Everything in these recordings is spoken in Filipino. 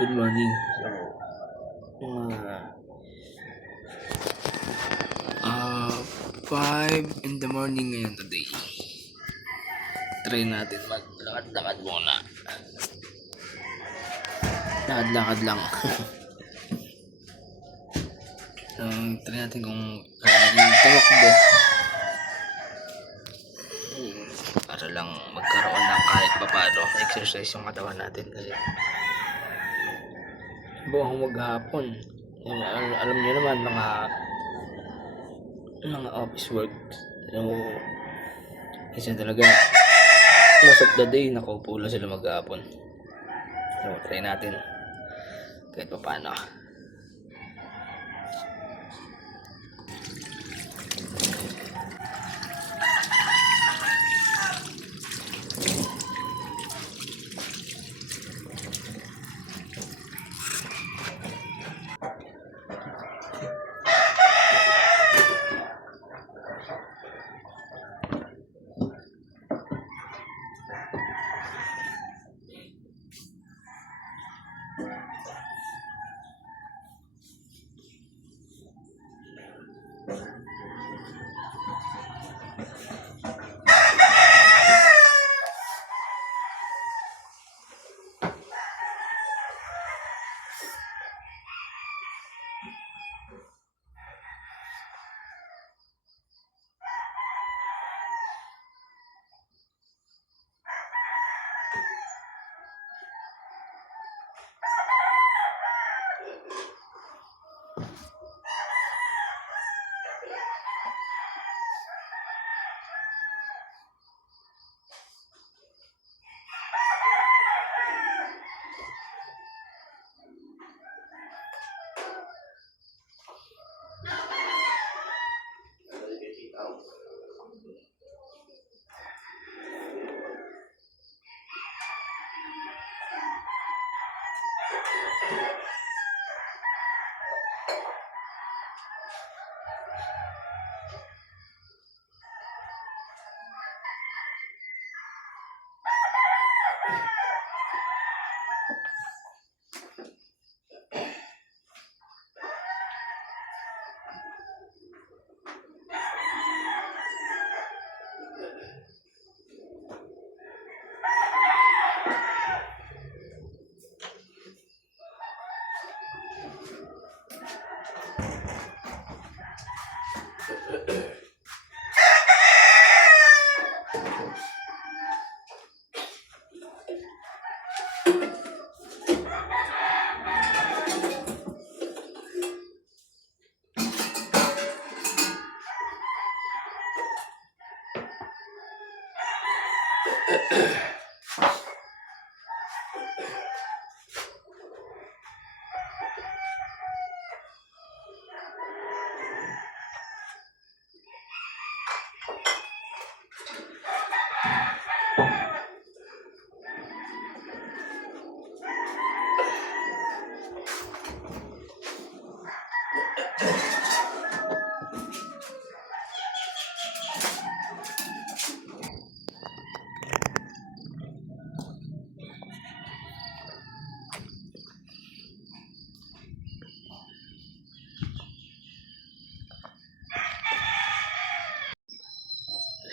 Good morning. So, mga 5 in the morning ngayon today. Try natin maglakad-lakad muna. Lakad-lakad lang. So, try natin kung kaya natin tumakbo. Para lang magkaroon ng kahit papano exercise yung katawan natin kasi buong maghapon. Alam niyo naman mga office work. So, isa talaga most of the day nakaupo lang sila maghapon. So, try natin kahit paano.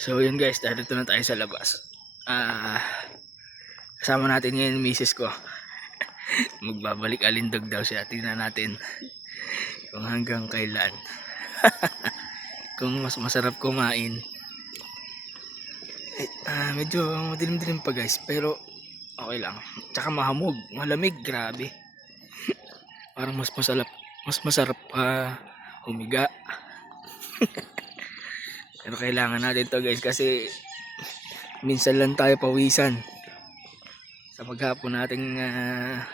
So yun guys, dito na tayo sa labas. Kasama natin ngayon misis ko. Magbabalik alindog daw siya. Tingnan natin kung hanggang kailan. Kung mas masarap kumain. Medyo madilim-dilim pa guys, pero okay lang. Tsaka mahamog, malamig, grabe. Parang mas masarap humiga. Pero kailangan natin to guys kasi minsan lang tayo pawisan sa maghapon nating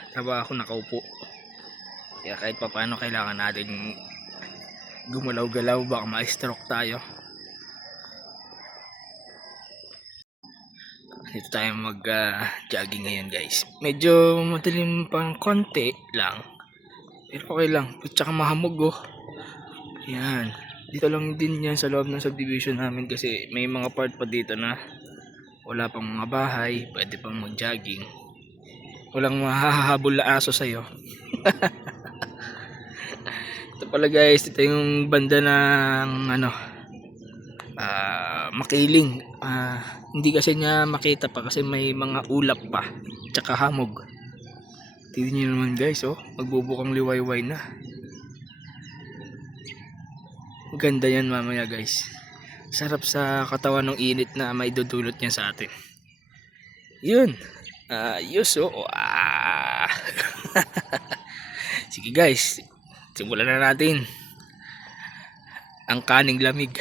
trabaho nakaupo. Kaya kahit paano kailangan natin gumalaw-galaw, baka ma-stroke tayo. Dito tayo mag-jogging ngayon guys. Medyo madilim pang konti lang, pero okay lang. Tsaka mahamog oh. Yan. Dito lang din yan sa loob ng subdivision namin kasi may mga part pa dito na wala pang mga bahay, pwede pang mag-jogging. Walang mahahabol na aso sa'yo. Ito pala guys, ito yung banda ng ano, Makiling. Hindi kasi niya makita pa kasi may mga ulap pa tsaka hamog. Tignan nyo naman guys, oh, magbubukang liwayway na. Ganda yan mamaya guys. Sarap sa katawan ng init na may dudulot niya sa atin. Yun. Ayos, oh. Sige guys, simulan na natin ang kaning lamig.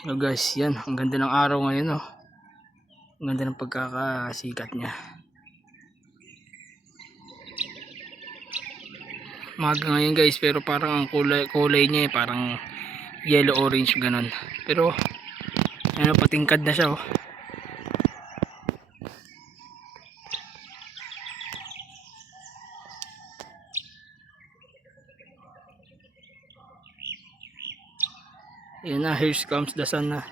So guys, yan, ang ganda ng araw ngayon, oh. Ang ganda ng pagkakasikat niya. Maga ngayon guys, pero parang ang kulay niya parang yellow orange ganon. Pero ano, patingkad na siya, oh. Yan na, here comes the sun na.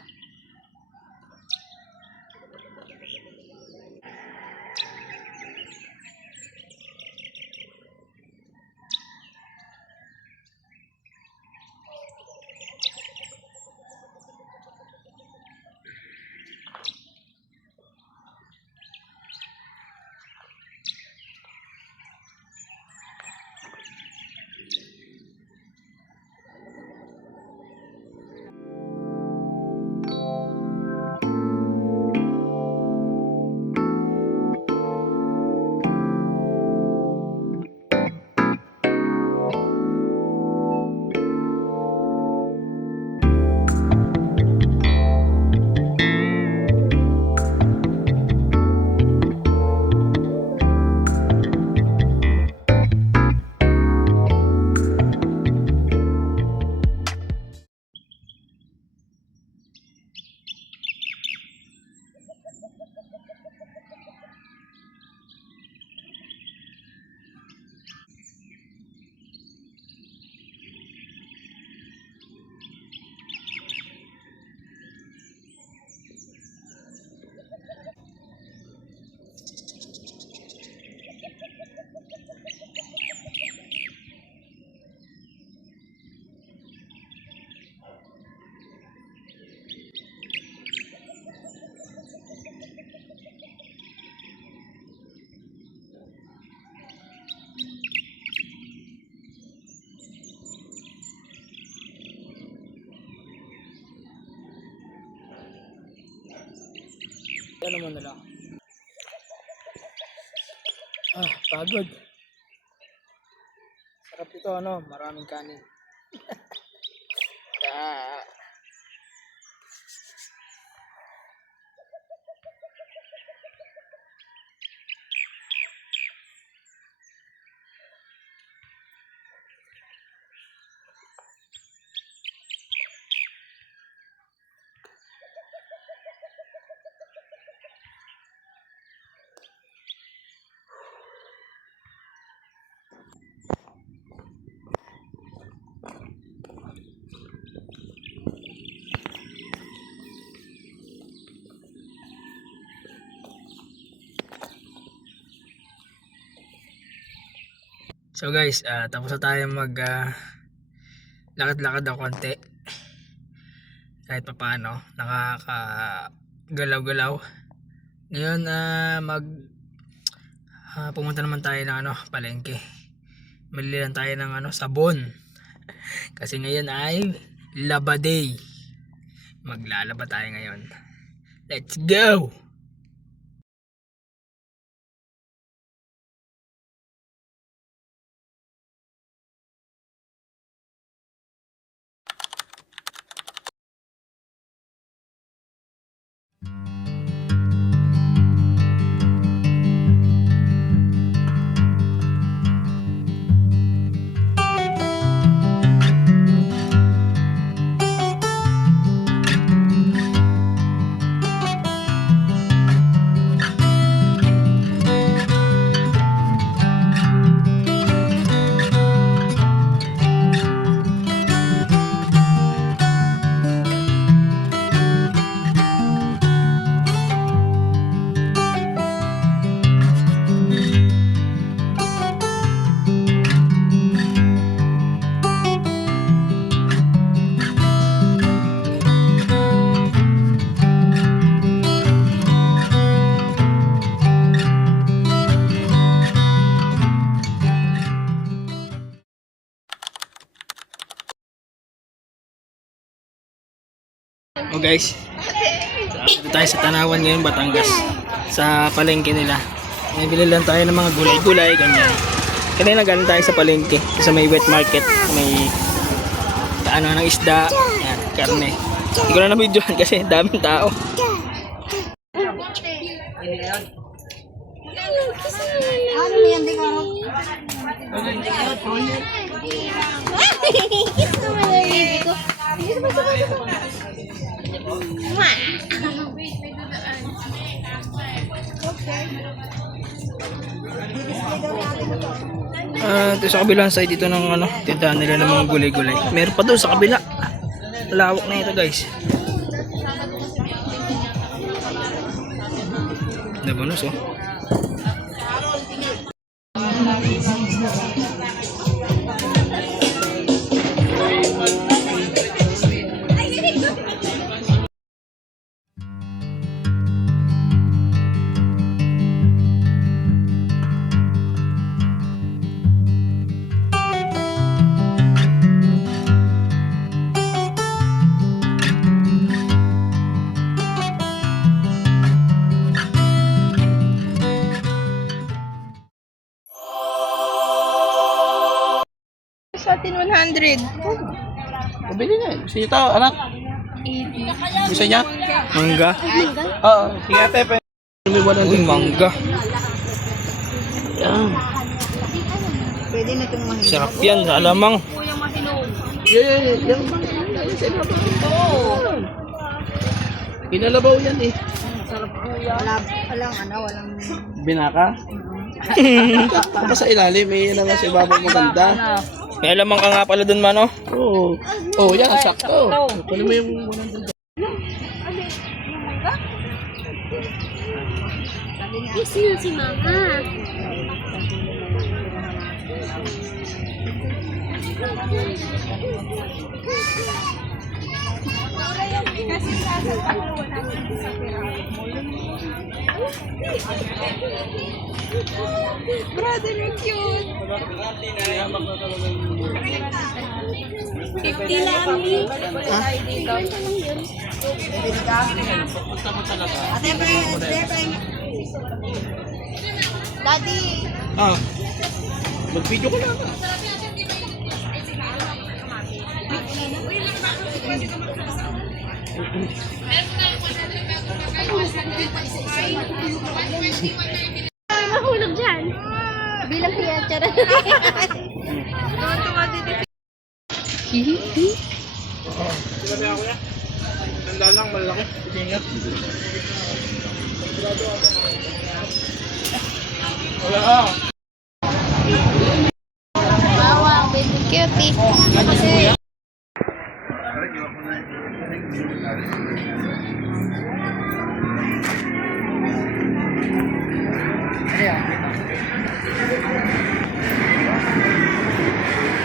Ano mo na lang. Pagod. Sarap ito. to, ano, maraming kanin. Ah. So guys, tapos na tayo lakad-lakad ng konti. Kahit pa paano, nakakagalaw-galaw. Ngayon, pumunta naman tayo ng palengke. Malili lang tayo ng sabon. Kasi ngayon ay Laba Day. Maglalaba tayo ngayon. Let's go! Oh guys, dito tayo sa Tanawan ngayon, Batangas, sa palengke nila. Bili lang tayo ng mga gulay-gulay, ganyan. Kanina galing tayo sa palengke, sa may wet market, may ng isda, yan, karne. Hindi ko na na-videohan kasi daming tao. Ito sa kabilang side dito ng tindahan nila ng mga gulay-gulay. Meron pa doon sa kabila. Lawak na ito guys. Nabanos oh. Sa atin 100. Pabili na eh. Gusto niyo ito, anak? 80. Gusto niya? Mangga. Oo. Sige ate, may 100. Uy, mangga. Yan. Pwede na itong mahirap. Sarap yan sa alamang. Yan. Sa ibabaw. Oo. Pinalabaw yan eh. Sarap po yan. Walang Binaka? Tapos sa ilalim, may yan naman sa ibabaw maganda. May alamang ka nga pala dun man oh. Oo. Oh, yan, sakto. Kunin mo yung 100. Kasi yun si Mama. brother, you're cute. 50 lang eh. Daddy. Ah. Mag-video ko lang. May mahulog dyan. Bilang kaya, tiyara. Sinabi ako yan. Tanda lang, malaki. Ingat. Wala ka. Wow, baby cutie. Kasi,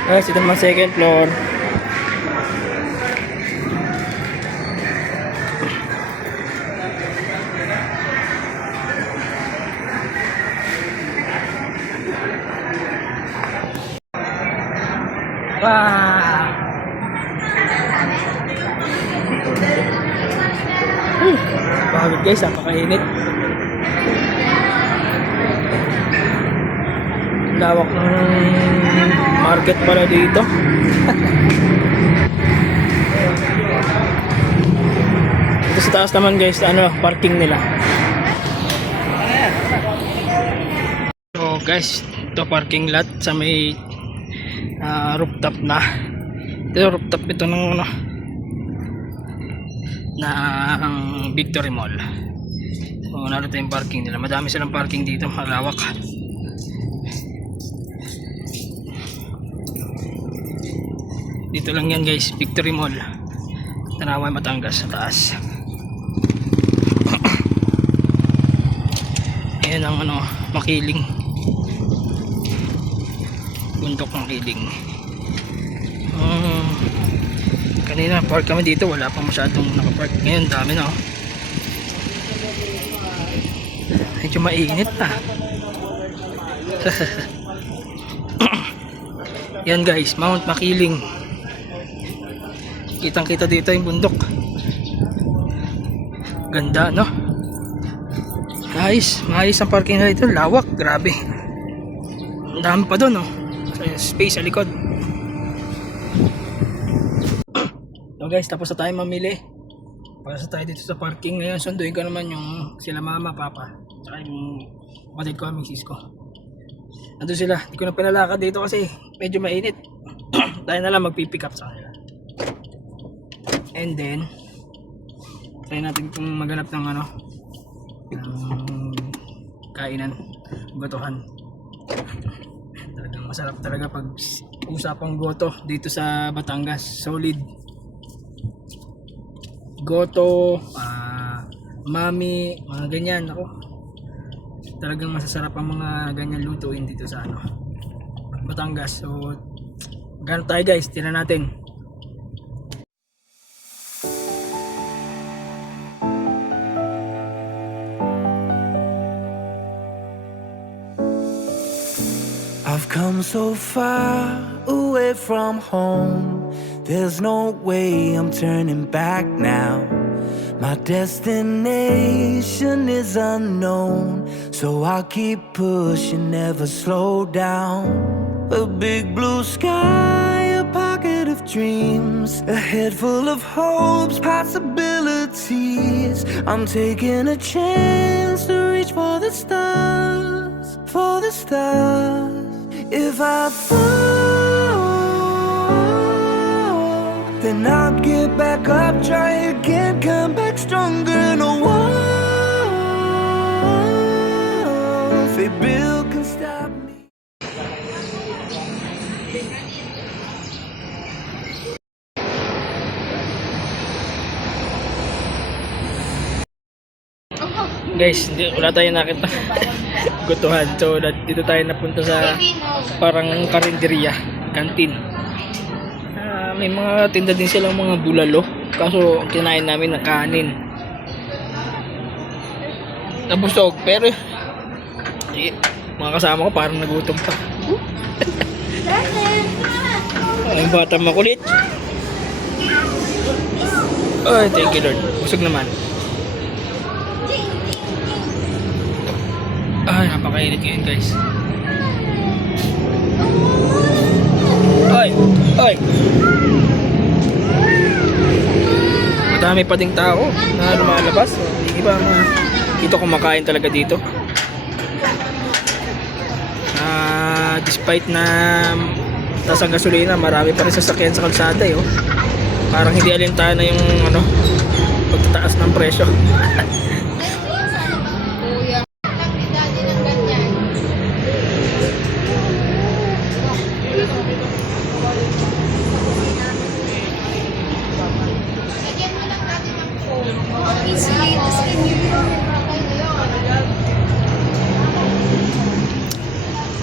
Guys, ito naman second floor. Wow! Bakit guys, napakainit. Lawak ng market pala dito. Ito sa taas naman guys, ano, parking nila. So guys, ito parking lot sa may rooftop na. Ito rooftop ito ng ano, ng Victory Mall. So narito yung parking nila. Madami silang parking dito, malawak. Dito lang yan guys, Victory Mall, Tanaway, Batangas, sa taas. Ayan ang ano, Makiling, bundok Makiling. Kanina park kami dito, wala pa masyadong nakapark. Ngayon dami na, oh. Medyo mainit pa. Yan guys, Mount Makiling. Kitang kita dito yung bundok. Ganda, no? Guys, maayos ang parking na dito. Lawak, grabe. Ang dami pa doon, no? Space sa likod. So guys, tapos na tayo mamili. Pagkasa tayo dito sa parking. Ngayon, sunduin ko naman yung sila mama, papa, tsaka yung kapatid ko, misis ko. Nandun sila. Hindi ko na pinalakad dito kasi medyo mainit. Tayo na lang magpipick up sa kanila. And then try natin kung maghanap ng ano, ng kainan, gotohan. Talagang masarap talaga pag usapang goto dito sa Batangas. Solid goto, mami, mga ganyan. Ako, talagang masasarap ang mga ganyan lutuin dito sa ano, Batangas. So maghanap tayo guys, tingnan natin. I've come so far away from home. There's no way I'm turning back now. My destination is unknown, so I'll keep pushing, never slow down. A big blue sky, a pocket of dreams, a head full of hopes, possibilities. I'm taking a chance to reach for the stars, for the stars. If I fall, then I'll get back up, try again, come back stronger. No walls they build can stop me. Guys, wala tayong nakita gutuhan. So dito tayo napunta sa parang karinderya, kantin. May mga tinda din silang mga bulalo, kaso kinain namin ng kanin. Nabusog, pero mga kasama ko parang nagutom pa. Ang bata makulit. Ay, thank you Lord, busog naman. Ay, napakainit ngayon guys. Ay, ay. madami pa ding tao na lumalabas. So, yung iba dito kumakain talaga dito. Despite na taas ang gasolina, marami pa rin sasakyan sa kalsada eh, oh. Parang hindi alintana yung pagtataas ng presyo. Kuya. Dati ng ganyan. Lagyan mo lang natin ng phone. Easily, tapos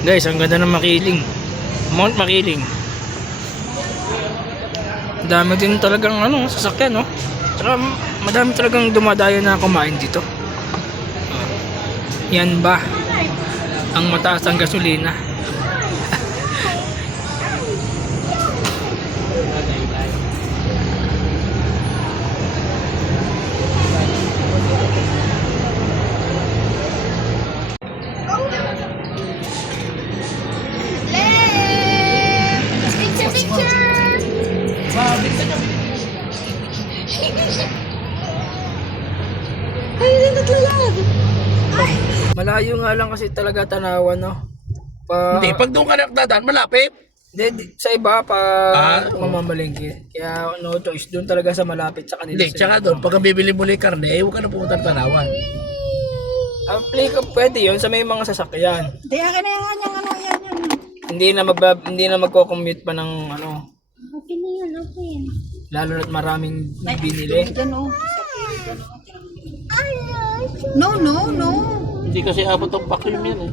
Guys, ang ganda ng Makiling. Mount Makiling. Dami din talagang sasakyan, no? Tsaka madami talagang dumadayo na kumain dito. Yan ba ang mataas ang gasolina? Picture, picture! Ay, naglalakad! Malayo nga lang kasi talaga tanawan, no? Hindi, pag doon ka nagdadaan, malapit. Sa iba pa mamamalengke. Kaya no choice doon talaga sa malapit sa kanila. Hindi, tsaka doon, pag bibili mo lang yung karne, huwag ka na pumunta ng Tanawan. Pwede yun sa may mga sasakyan. Hindi, akin na yan. Hindi na magko-commute pa ng Okay na yan, okay. lalo na't maraming binili. Diyan, oh. No. Hindi kasi abot ang vacuum yan eh.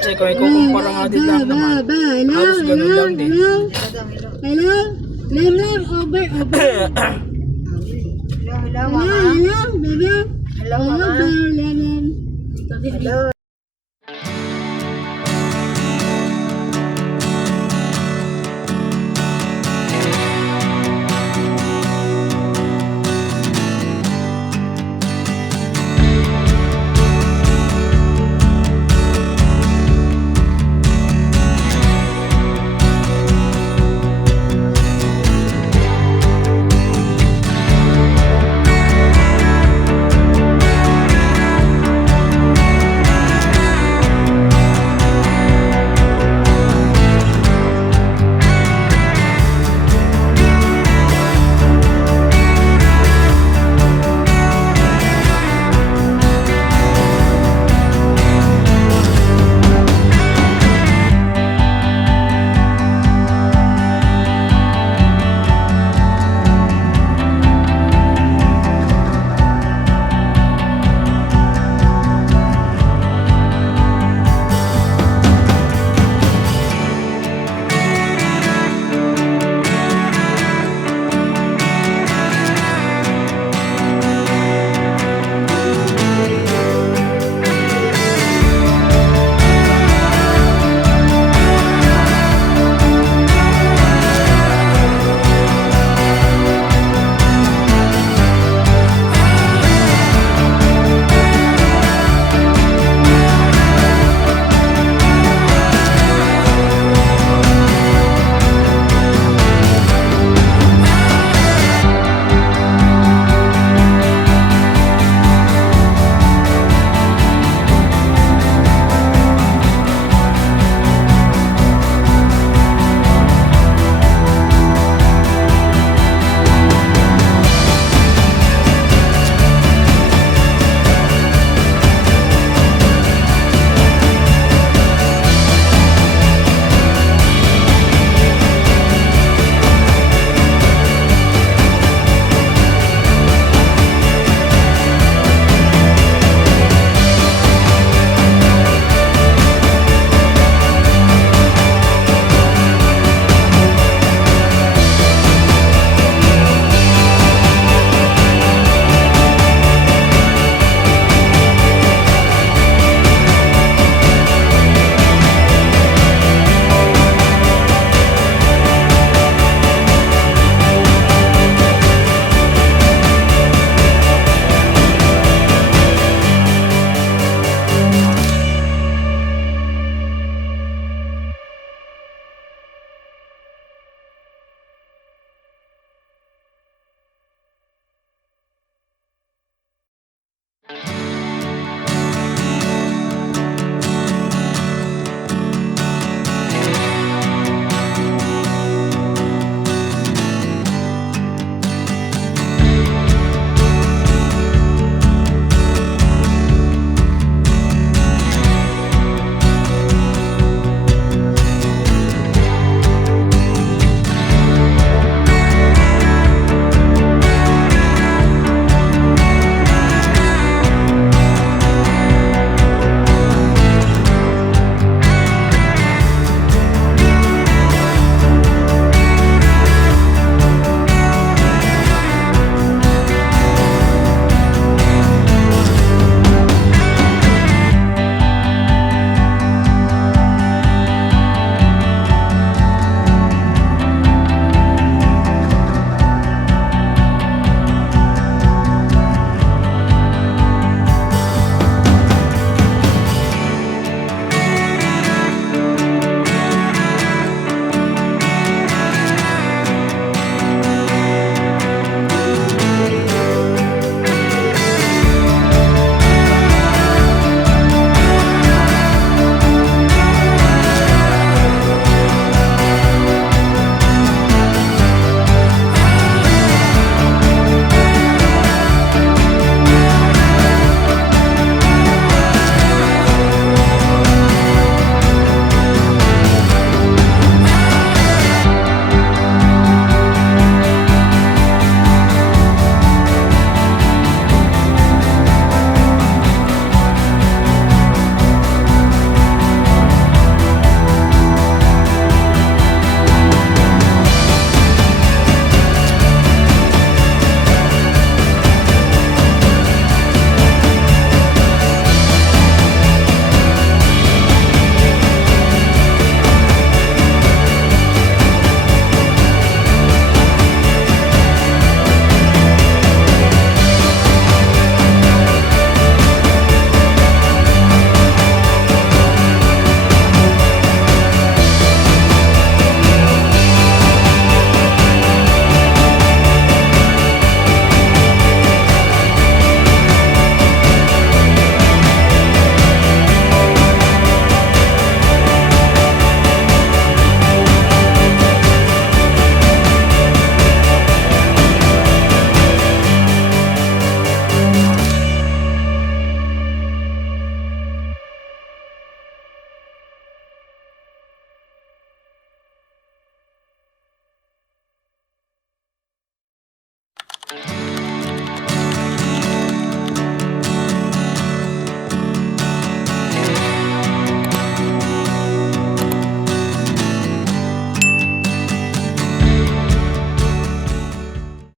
Kasi kung ikukumpara nga din lang naman, halos ganun lang din. Hello, over. Hello, mama. Hello, mama. Hello.